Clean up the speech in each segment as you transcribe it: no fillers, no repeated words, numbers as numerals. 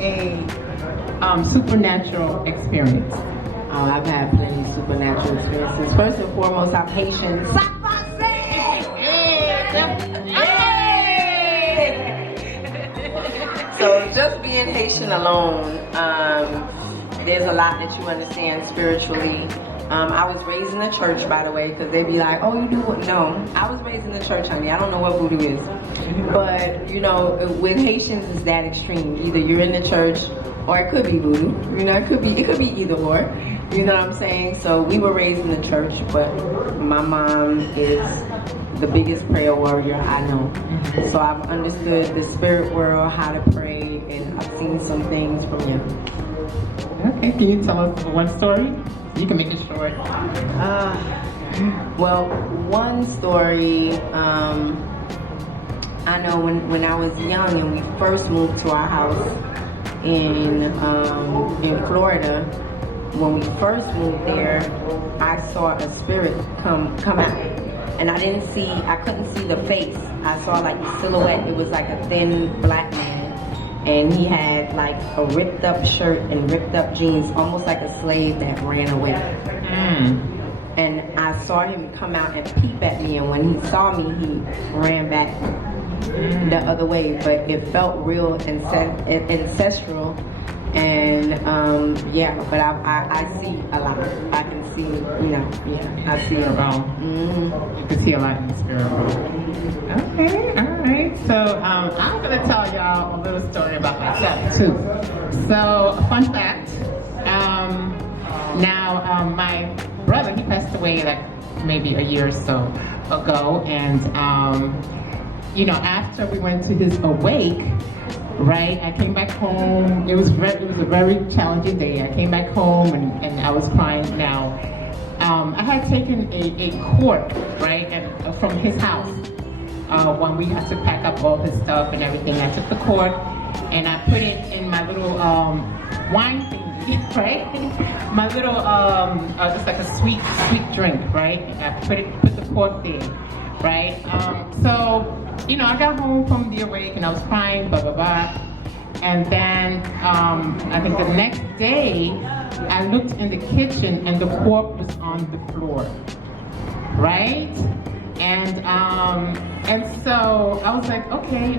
a supernatural experience? Oh, I've had plenty of supernatural experiences. First and foremost, I'm Haitian. So just being Haitian alone, there's a lot that you understand spiritually. I was raised in the church, by the way, because they'd be like, oh, you do what? No, I was raised in the church, honey. I don't know what voodoo is. But, you know, with Haitians, it's that extreme. Either you're in the church, or it could be voodoo. You know, it could be either or. You know what I'm saying? So we were raised in the church, but my mom is the biggest prayer warrior I know. So I've understood the spirit world, how to pray, and I've seen some things from you. Okay, can you tell us one story? You can make it short. Well, one story, I know when I was young and we first moved to our house in Florida, when we first moved there, I saw a spirit come out. And I couldn't see the face. I saw like the silhouette. It was like a thin black man. And he had like a ripped up shirt and ripped up jeans, almost like a slave that ran away. And I saw him come out and peep at me, and when he saw me, he ran back the other way. But it felt real ancestral. And yeah, but I see a lot. I can see, you know, yeah, I see a lot. You can see a lot in the spirit world. Okay, all right. So I'm gonna tell y'all a little story about myself too. So a fun fact. Now my brother, he passed away like maybe a year or so ago, and you know, after we went to his awake. Right, I came back home. It was a very challenging day. I came back home and I was crying. Now, I had taken a cork, right, from his house when we had to pack up all his stuff and everything. I took the cork and I put it in my little wine thingy, right? My little just like a sweet drink, right? I put the cork there, right? So. You know, I got home from the awake and I was crying, blah, blah, blah. And then I think the next day, I looked in the kitchen and the cork was on the floor, right? And so I was like, okay,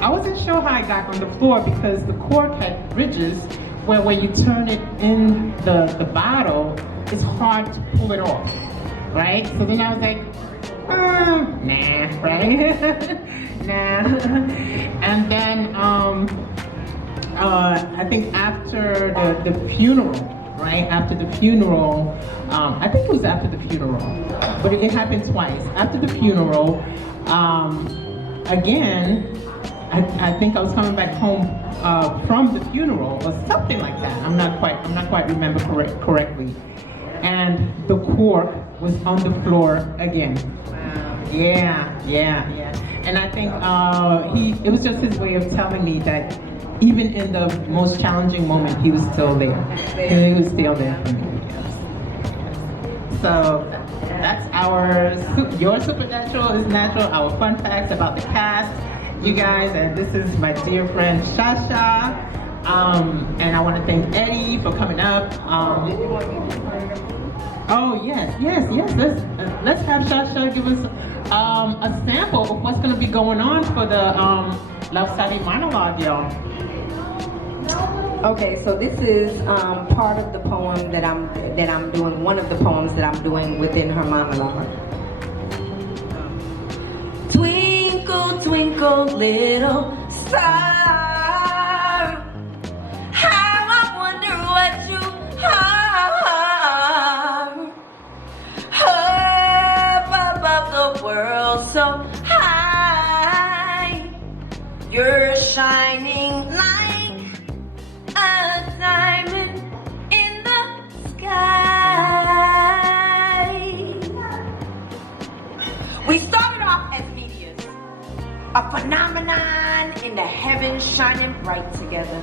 I wasn't sure how I got on the floor because the cork had ridges where when you turn it in the bottle, it's hard to pull it off, right? So then I was like, nah, right? Nah. And then I think after the funeral, right? After the funeral, I think it was after the funeral, but it happened twice. After the funeral, again, I think I was coming back home from the funeral or something like that. I'm not quite remember correctly. And the cork was on the floor again. Yeah. And I think it was just his way of telling me that even in the most challenging moment, he was still there. He was still there for me. Yes. So that's your supernatural is natural, our fun facts about the cast. You guys, and this is my dear friend Shasha. And I want to thank Eddie for coming up. Oh yes. Let's have Shasha give us a sample of what's going to be going on for the Love Savvy monologue, y'all. Okay, so this is part of the poem that I'm doing. One of the poems that I'm doing within her monologue. Twinkle, twinkle, little star, how I wonder what you are. Up above the world so high, you're shining like a diamond in the sky. We started off as meteors, a phenomenon in the heavens shining bright together,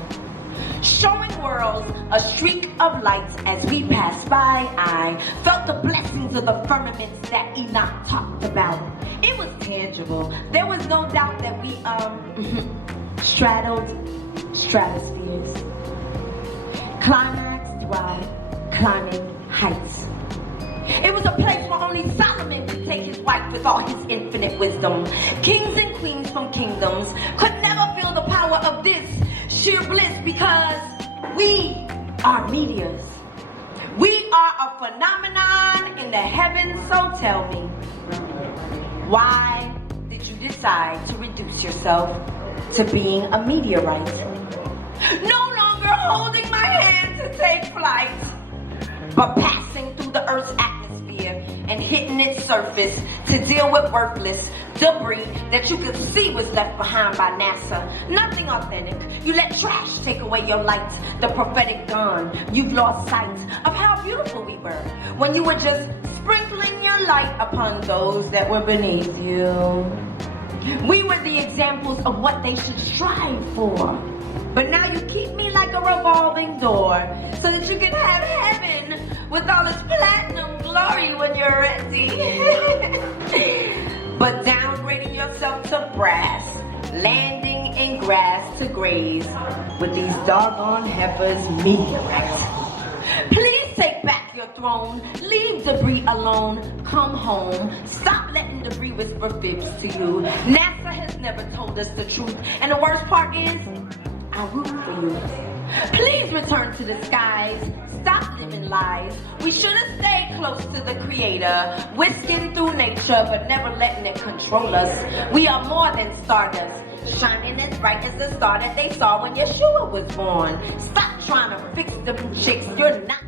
showing worlds a streak of lights as we passed by. I felt the blessings of the firmaments that Enoch talked about. It was tangible. There was no doubt that we straddled stratospheres. Climaxed while climbing heights. It was a place where only Solomon could take his wife with all his infinite wisdom. Kings and queens from kingdoms could never feel the power of this sheer bliss because we are meteors. We are a phenomenon in the heavens, so tell me, why did you decide to reduce yourself to being a meteorite? No longer holding my hand to take flight, but passing through the Earth's atmosphere and hitting its surface to deal with worthless debris that you could see was left behind by NASA. Nothing authentic. You let trash take away your light. The prophetic dawn. You've lost sight of how beautiful we were when you were just sprinkling your light upon those that were beneath you. We were the examples of what they should strive for. But now you keep me like a revolving door so that you can have heaven with all its platinum glory when you're ready. But downgrading yourself to brass, landing in grass to graze with these doggone heifers meteorites. Please take back your throne, leave debris alone, come home, stop letting debris whisper fibs to you. NASA has never told us the truth, and the worst part is, I root for you. Please return to the skies. Stop living lies. We should have stayed close to the Creator, whisking through nature, but never letting it control us. We are more than stardust, shining as bright as the star that they saw when Yeshua was born. Stop trying to fix them chicks. You're not